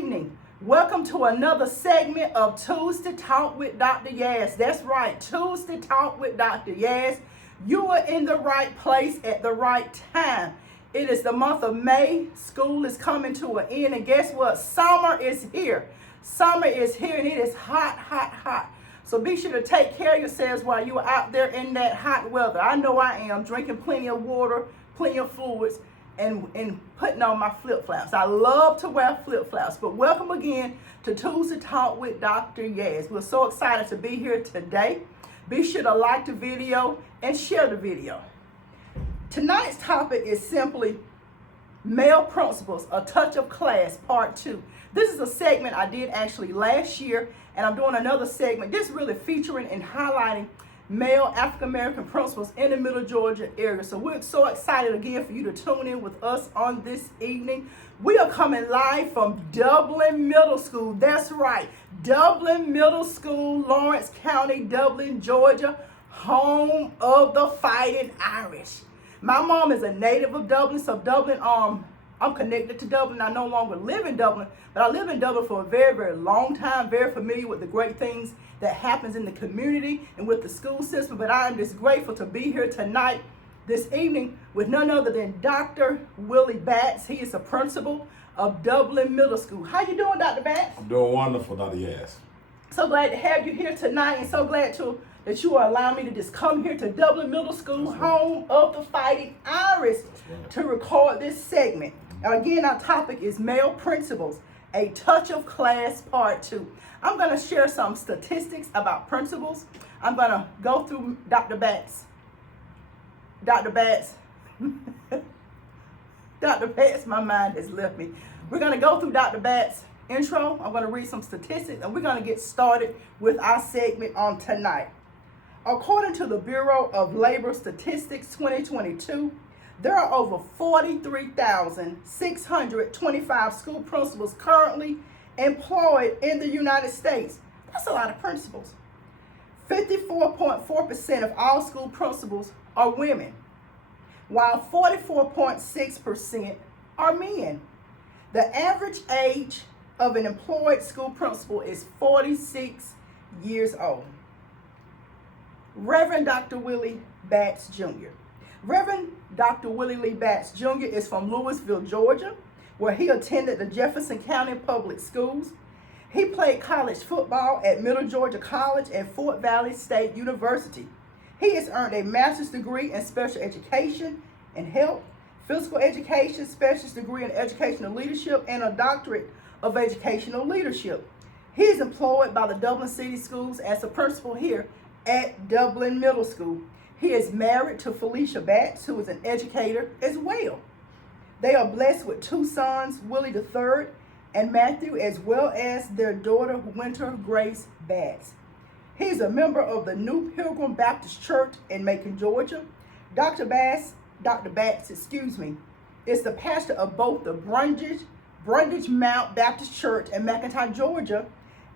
evening. Welcome to another segment of Tuesday Talk with Dr. Yaz. That's right, Tuesday Talk with Dr. Yaz. You are in the right place at the right time. It is the month of May. School is coming to an end, and guess what? Summer is here. Summer is here, and it is hot, hot, hot. So be sure to take care of yourselves while you are out there in that hot weather. I know I am, drinking plenty of water, plenty of fluids, and putting on my flip-flops. I love to wear flip-flops. But welcome again to Tuesday Talk with Dr. Yaz. We're so excited to be here today. Be sure to like the video and share the video. Tonight's topic is simply Male Principles, A Touch of Class, Part 2. This is a segment I did actually last year, and I'm doing another segment, just really featuring and highlighting male African-American principals in the Middle Georgia area. So we're so excited again for you to tune in with us on this evening. We are coming live from Dublin Middle School. That's right, Dublin Middle School, Lawrence County, Dublin, Georgia, home of the Fighting Irish. My mom is a native of Dublin, so Dublin, I'm connected to Dublin. I no longer live in Dublin, but I lived in Dublin for a very, very long time, very familiar with the great things that happens in the community and with the school system. But I am just grateful to be here tonight, this evening, with none other than Dr. Willie Batts. He is the principal of Dublin Middle School. How you doing, Dr. Batts? I'm doing wonderful, Dr. Yaz. So glad to have you here tonight, and so glad that you are allowing me to just come here to Dublin Middle School, home of the Fighting Irish, to record this segment. Now, again, our topic is Male Principles, A Touch of Class, Part 2. I'm going to share some statistics about principals. I'm going to go through Dr. Batts. Dr. Batts, my mind has left me. We're going to go through Dr. Batts' intro. I'm going to read some statistics, and we're going to get started with our segment on tonight. According to the Bureau of Labor Statistics 2022, there are over 43,625 school principals currently employed in the United States. That's a lot of principals. 54.4% of all school principals are women, while 44.6% are men. The average age of an employed school principal is 46 years old. Reverend Dr. Willie Batts Jr. Reverend Dr. Willie Lee Batts Jr. is from Louisville, Georgia, where he attended the Jefferson County Public Schools. He played college football at Middle Georgia College and Fort Valley State University. He has earned a master's degree in special education and health, physical education, specialist degree in educational leadership, and a doctorate of educational leadership. He is employed by the Dublin City Schools as a principal here at Dublin Middle School. He is married to Felicia Batts, who is an educator as well. They are blessed with two sons, Willie III and Matthew, as well as their daughter, Winter Grace Batts. He is a member of the New Pilgrim Baptist Church in Macon, Georgia. Dr. Batts, is the pastor of both the Brundage Mount Baptist Church in McIntyre, Georgia,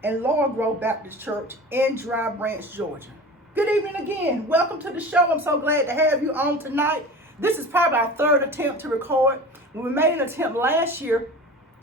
and Laurel Grove Baptist Church in Dry Branch, Georgia. Good evening again. Welcome to the show. I'm so glad to have you on tonight. This is probably our third attempt to record. When we made an attempt last year,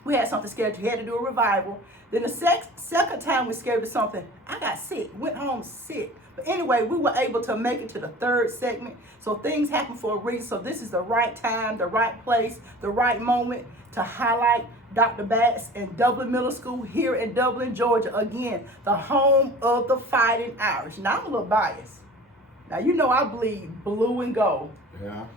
we had something scheduled. We had to do a revival. Then the second time we scheduled something, I got sick, went home sick. But anyway, we were able to make it to the third segment. So things happen for a reason. So this is the right time, the right place, the right moment to highlight Dr. Batts and Dublin Middle School here in Dublin, Georgia. Again, the home of the Fighting Irish. Now, I'm a little biased. Now, you know I bleed blue and gold. Yeah.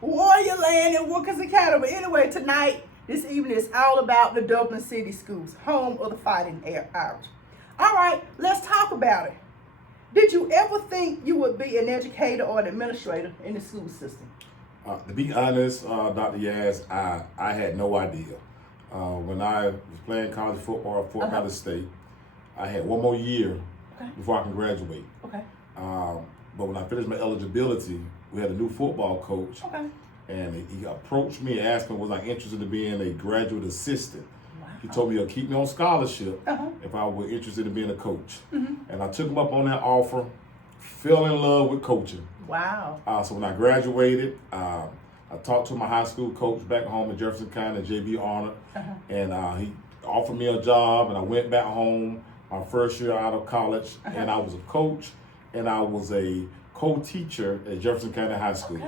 Warrior Land and Wilkinson County. But anyway, tonight, this evening is all about the Dublin City Schools, home of the Fighting Irish. All right, let's talk about it. Did you ever think you would be an educator or an administrator in the school system? To be honest, Dr. Yaz, I had no idea. When I was playing college football at Fort Valley State, I had one more year before I can graduate. Okay. But when I finished my eligibility, we had a new football coach. Okay. And he approached me and asked me, was I interested in being a graduate assistant? Wow. He told me he'll keep me on scholarship if I were interested in being a coach. And I took him up on that offer, fell in love with coaching. Wow. So when I graduated, I talked to my high school coach back home in Jefferson County, J.B. Arnold, and he offered me a job, and I went back home my first year out of college, and I was a coach, and I was a co-teacher at Jefferson County High School.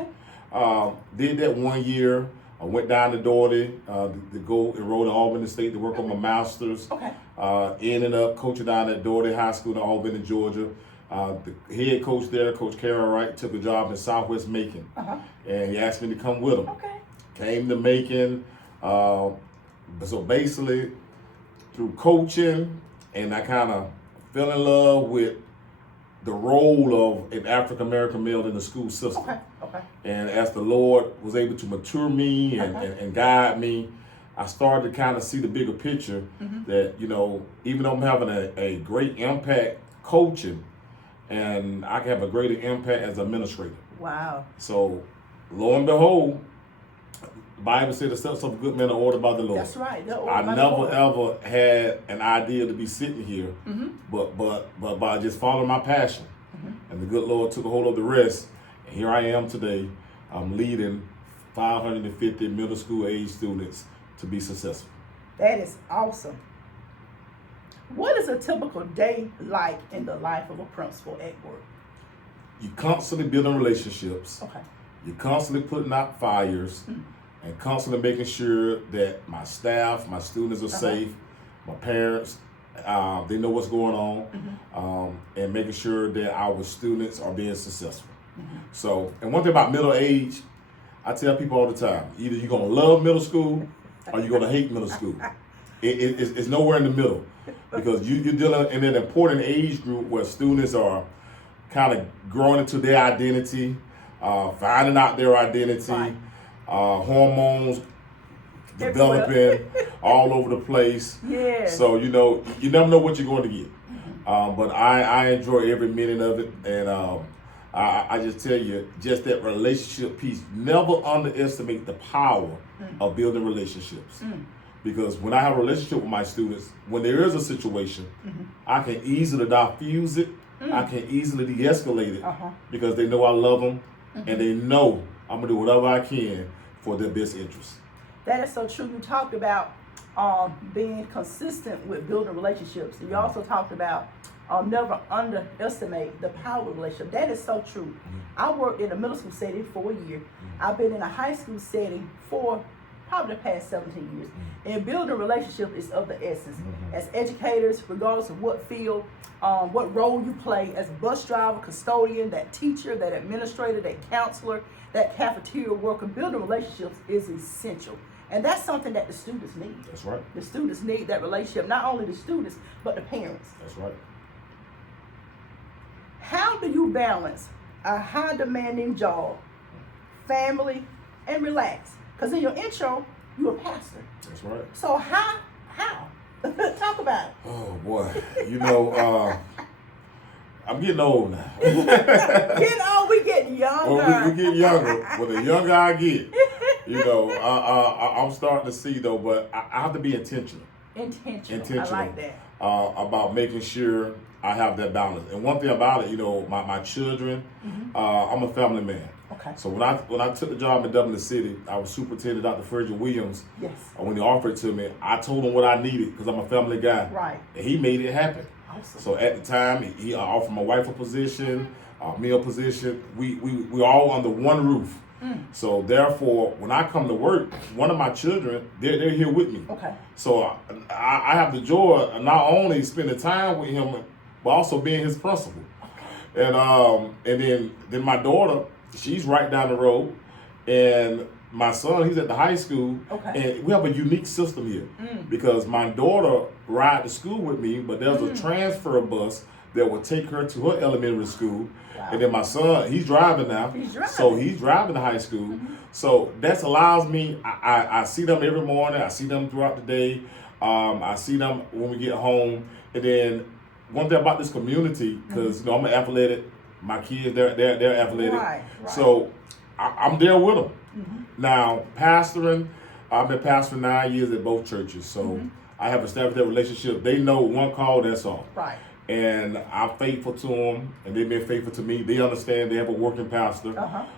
Did that 1 year. I went down to Doherty to go enroll in Albany State to work on my master's. Ended up coaching down at Doherty High School in Albany, Georgia. The head coach there, Coach Carol Wright, took a job in Southwest Macon, and he asked me to come with him. Came to Macon. So basically, through coaching, and I kind of fell in love with the role of an African American male in the school system. And as the Lord was able to mature me and guide me, I started to kind of see the bigger picture that, you know, even though I'm having a great impact coaching, and I can have a greater impact as an administrator. Wow. So, lo and behold, the Bible said the steps of a good man are ordered by the Lord. That's right. I never ever had an idea to be sitting here, but by just following my passion, and the good Lord took a hold of the rest, and here I am today. I'm leading 550 middle school age students to be successful. That is awesome. What is a typical day like in the life of a principal at work? You constantly building relationships. You're constantly putting out fires, and constantly making sure that my staff, my students are safe, my parents, they know what's going on, and making sure that our students are being successful. So, and one thing about middle age, I tell people all the time, either you're gonna love middle school or you're gonna hate middle school. It's nowhere in the middle, because you're dealing in an important age group where students are kind of growing into their identity, finding out their identity, hormones developing all over the place. So, you know, you never know what you're going to get. But I enjoy every minute of it, and I just tell you, just that relationship piece, never underestimate the power of building relationships. Because when I have a relationship with my students, when there is a situation, I can easily diffuse it, I can easily de-escalate it, because they know I love them, and they know I'm gonna do whatever I can for their best interest. That is so true. You talked about being consistent with building relationships. And you also talked about never underestimate the power of relationship. That is so true. I worked in a middle school setting for a year. I've been in a high school setting for probably the past 17 years. And building a relationship is of the essence. As educators, regardless of what field, what role you play as a bus driver, custodian, that teacher, that administrator, that counselor, that cafeteria worker, building relationships is essential. And that's something that the students need. That's right. The students need that relationship, not only the students, but the parents. That's right. How do you balance a high demanding job, family, and relax? Because in your intro, you're a pastor. That's right. So how? Talk about it. Oh boy, you know, I'm getting old now. Getting old, we get younger. Well, we get younger. Well, the younger I get, you know, I'm starting to see though, but I have to be intentional. Intentional. I like that. About making sure I have that balance. And one thing about it, you know, my children, I'm a family man. So when I took the job in Dublin City, I was Superintendent Dr. Fergie Williams. When he offered it to me, I told him what I needed, because I'm a family guy. Right. And he made it happen. Awesome. So at the time, he offered my wife a position, me a position. We all under one roof. So therefore, when I come to work, one of my children, they're here with me. So I have the joy of not only spending time with him, but also being his principal. And then my daughter, she's right down the road, and my son, he's at the high school, and we have a unique system here, because my daughter rides to school with me, but there's a transfer bus that will take her to her elementary school, and then my son, he's driving now, so he's driving to high school, so that allows me, I see them every morning, I see them throughout the day, I see them when we get home, and then one thing about this community, because you know I'm an athletic, my kids, they're athletic. So I'm there with them. Now, pastoring, I've been pastoring 9 years at both churches. So I have established that relationship. They know one call, that's all. and I'm faithful to them, and they've been faithful to me. They understand they have a working pastor.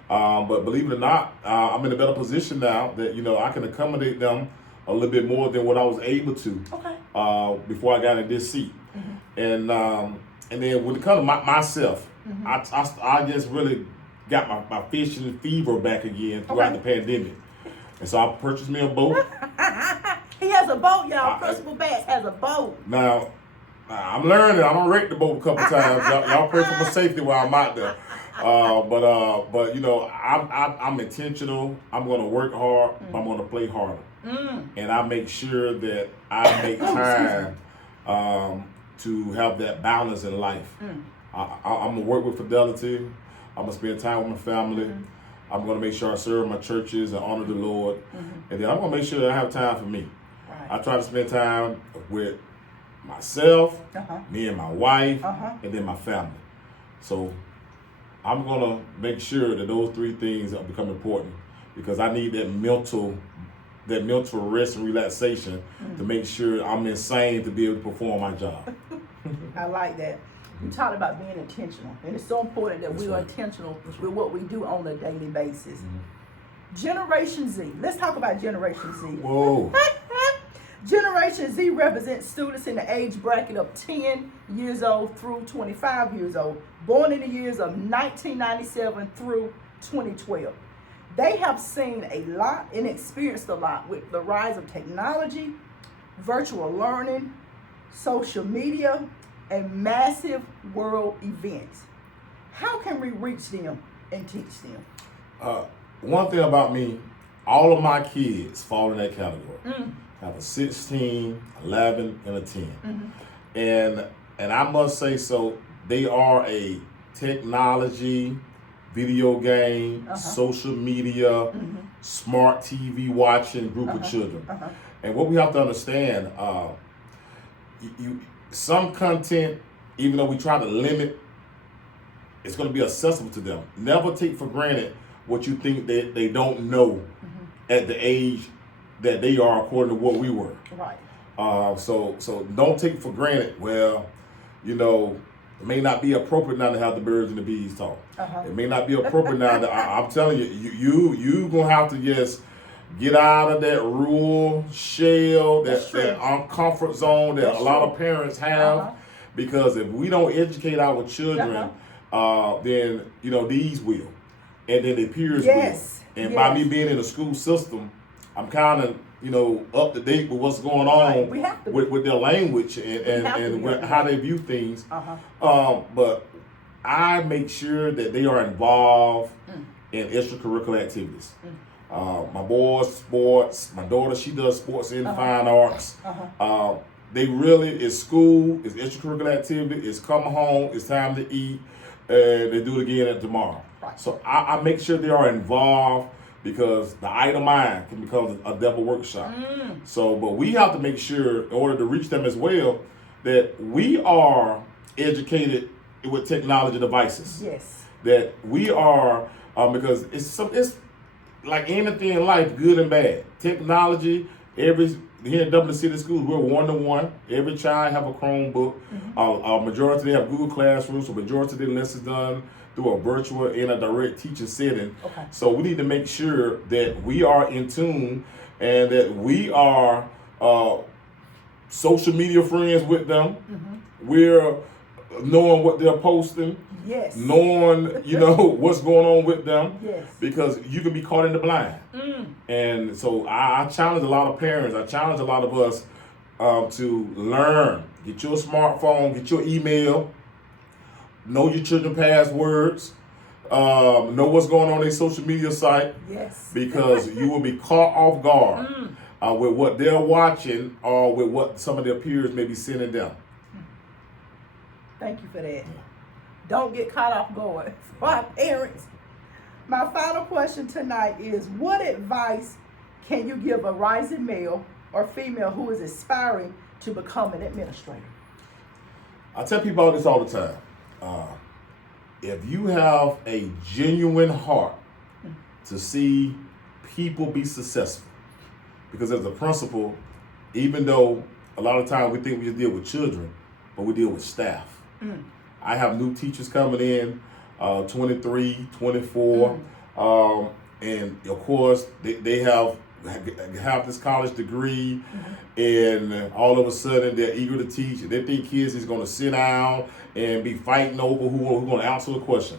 But believe it or not, I'm in a better position now that, you know, I can accommodate them a little bit more than what I was able to before I got in this seat. And then when it comes to myself, I just really got my fishing fever back again throughout the pandemic. And so I purchased me a boat. He has a boat, y'all. Principal Bass has a boat. Now, I'm learning. I'm gonna wreck the boat a couple times. Y'all pray for my safety while I'm out there. But you know, I'm intentional. I'm gonna work hard. But I'm gonna play harder. And I make sure that I make time to have that balance in life. I'm gonna work with fidelity. I'm gonna spend time with my family. I'm gonna make sure I serve my churches and honor the Lord. And then I'm gonna make sure that I have time for me. I try to spend time with myself, me and my wife, and then my family. So I'm gonna make sure that those three things become important, because I need that mental rest and relaxation to make sure I'm insane to be able to perform my job. I like that. You talked about being intentional, and it's so important that we are intentional with what we do on a daily basis. Generation Z. Let's talk about Generation Z. Whoa. Generation Z represents students in the age bracket of 10 years old through 25 years old, born in the years of 1997 through 2012. They have seen a lot and experienced a lot with the rise of technology, virtual learning, social media, and massive world events. How can we reach them and teach them? One thing about me, all of my kids fall in that category. I have a 16, 11, and a 10. And I must say, so they are a technology, video game, social media, smart TV watching group of children. And what we have to understand, some content, even though we try to limit, it's going to be accessible to them. Never take for granted what you think that they don't know at the age that they are according to what we were. Right. So don't take for granted, well, you know, it may not be appropriate now to have the birds and the bees talk. It may not be appropriate now that I'm telling you gonna have to just get out of that rural shell, that comfort zone that a lot of parents have. Because if we don't educate our children, then, you know, these will. And then their peers will. And by me being in the school system, I'm kind of, you know, up to date with what's going on with their language and how they view things. But I make sure that they are involved in extracurricular activities. My boys, sports. My daughter, she does sports and fine arts. They really, it's school, it's extracurricular activity, it's come home, it's time to eat, and they do it again tomorrow. So I make sure they are involved, because the idle mind can become a devil workshop. So, but we have to make sure, in order to reach them as well, that we are educated with technology devices. That we are, because it's like anything in life, good and bad. Technology, here in Dublin City Schools, we're 1-to-1. Every child have a Chromebook. A majority, they have Google Classroom, so majority of their lessons done through a virtual and a direct teaching setting. So we need to make sure that we are in tune and that we are social media friends with them. We're knowing what they're posting. Knowing, you know, what's going on with them. Because you can be caught in the blind. And so I challenge a lot of parents, I challenge a lot of us to learn. Get your smartphone, get your email, know your children's passwords, know what's going on their social media site. Because you will be caught off guard with what they're watching or with what some of their peers may be sending them. Thank you for that. Don't get caught off guard for our parents. My final question tonight is, what advice can you give a rising male or female who is aspiring to become an administrator? I tell people this all the time. If you have a genuine heart to see people be successful, because as a principal, even though a lot of times we think we just deal with children, but we deal with staff. I have new teachers coming in, 23, 24, and of course they have this college degree, and all of a sudden they're eager to teach, and they think kids is going to sit down and be fighting over who's going to answer the question.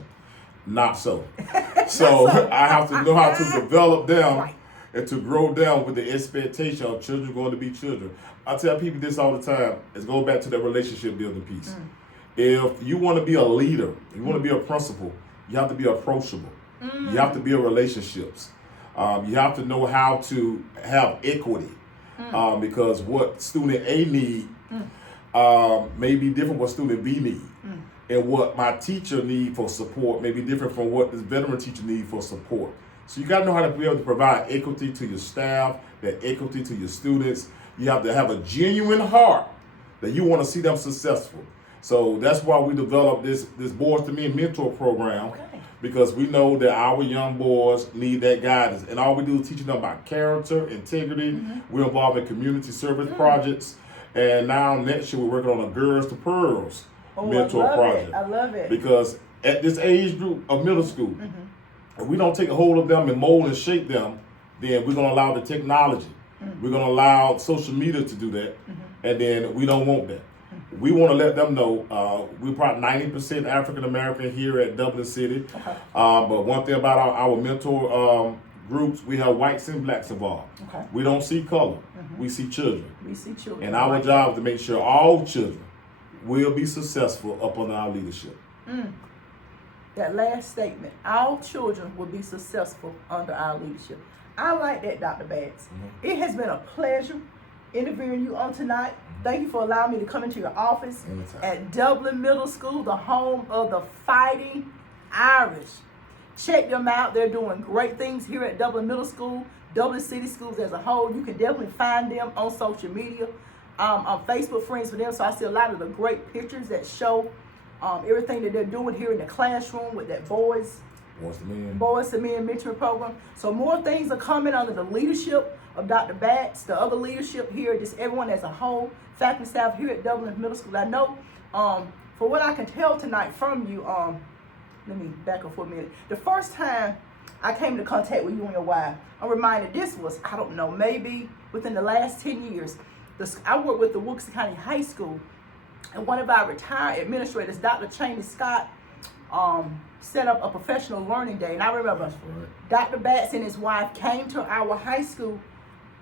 Not so. So I have to know how to develop them and to grow them with the expectation of children going to be children. I tell people this all the time. It's going back to that relationship building piece. If you want to be a leader, you want to be a principal, you have to be approachable. You have to build relationships. You have to know how to have equity, because what student A need may be different what student B need. And what my teacher need for support may be different from what this veteran teacher need for support. So you got to know how to be able to provide equity to your staff, that equity to your students. You have to have a genuine heart that you want to see them successful. So that's why we developed this Boys to Men mentor program, because we know that our young boys need that guidance. And all we do is teach them about character, integrity. We're involved in community service projects. And now next year we're working on a Girls to Pearls mentor project. I love it. Because at this age group of middle school, if we don't take a hold of them and mold and shape them, then we're going to allow the technology. We're going to allow social media to do that. And then we don't want that. We want to let them know we're probably 90% African American here at Dublin City. But one thing about our mentor groups, we have whites and blacks involved. We don't see color. We see children. And our job is to make sure all children will be successful up under our leadership. That last statement, all children will be successful under our leadership. I like that, Dr. Batts. It has been a pleasure interviewing you on tonight. Thank you for allowing me to come into your office at Dublin Middle School, the home of the Fighting Irish. Check them out. They're doing great things here at Dublin Middle School, Dublin City Schools as a whole. You can definitely find them on social media. I'm Facebook friends with them, so I see a lot of the great pictures that show everything that they're doing here in the classroom with that Boys to Men mentoring program. So more things are coming under the leadership of Dr. Batts, the other leadership here, just everyone as a whole, faculty staff here at Dublin Middle School. I know, for what I can tell tonight from you, let me back up for a minute. The first time I came into contact with you and your wife, I'm reminded this was, I don't know, maybe within the last 10 years. I worked with the Wilkes County High School, and one of our retired administrators, Dr. Cheney Scott, set up a professional learning day. And I remember Dr. Batts and his wife came to our high school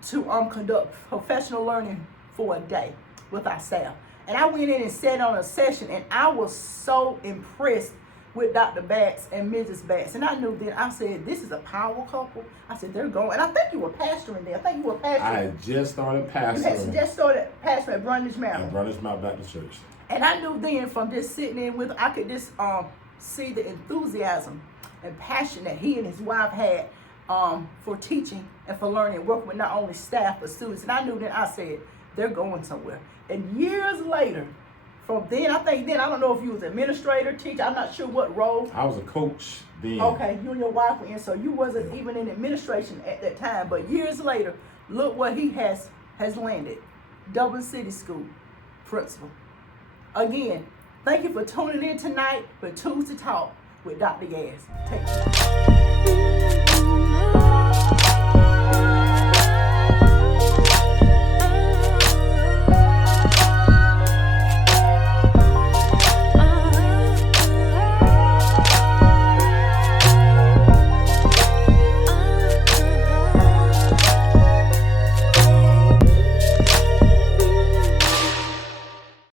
to conduct professional learning for a day with our staff. And I went in and sat on a session, and I was so impressed with Dr. Batts and Mrs. Batts. And I knew then, I said, this is a power couple. I said, they're going. And I think you were pastoring there. I had just started pastoring. You had just started pastoring at Brundage Mountain. At Brundage Mountain Baptist Church. And I knew then from just sitting in with, I could just see the enthusiasm and passion that he and his wife had for teaching and for learning, working with not only staff but students. And I knew then, I said, they're going somewhere. And years later, from then, I don't know if you was administrator, teacher, I'm not sure what role. I was a coach then. Okay, you and your wife were in, so you wasn't even in administration at that time. But years later, look what he has landed. Dublin City School principal. Again, thank you for tuning in tonight for Tuesday Talk with Dr. Yaz. Take care.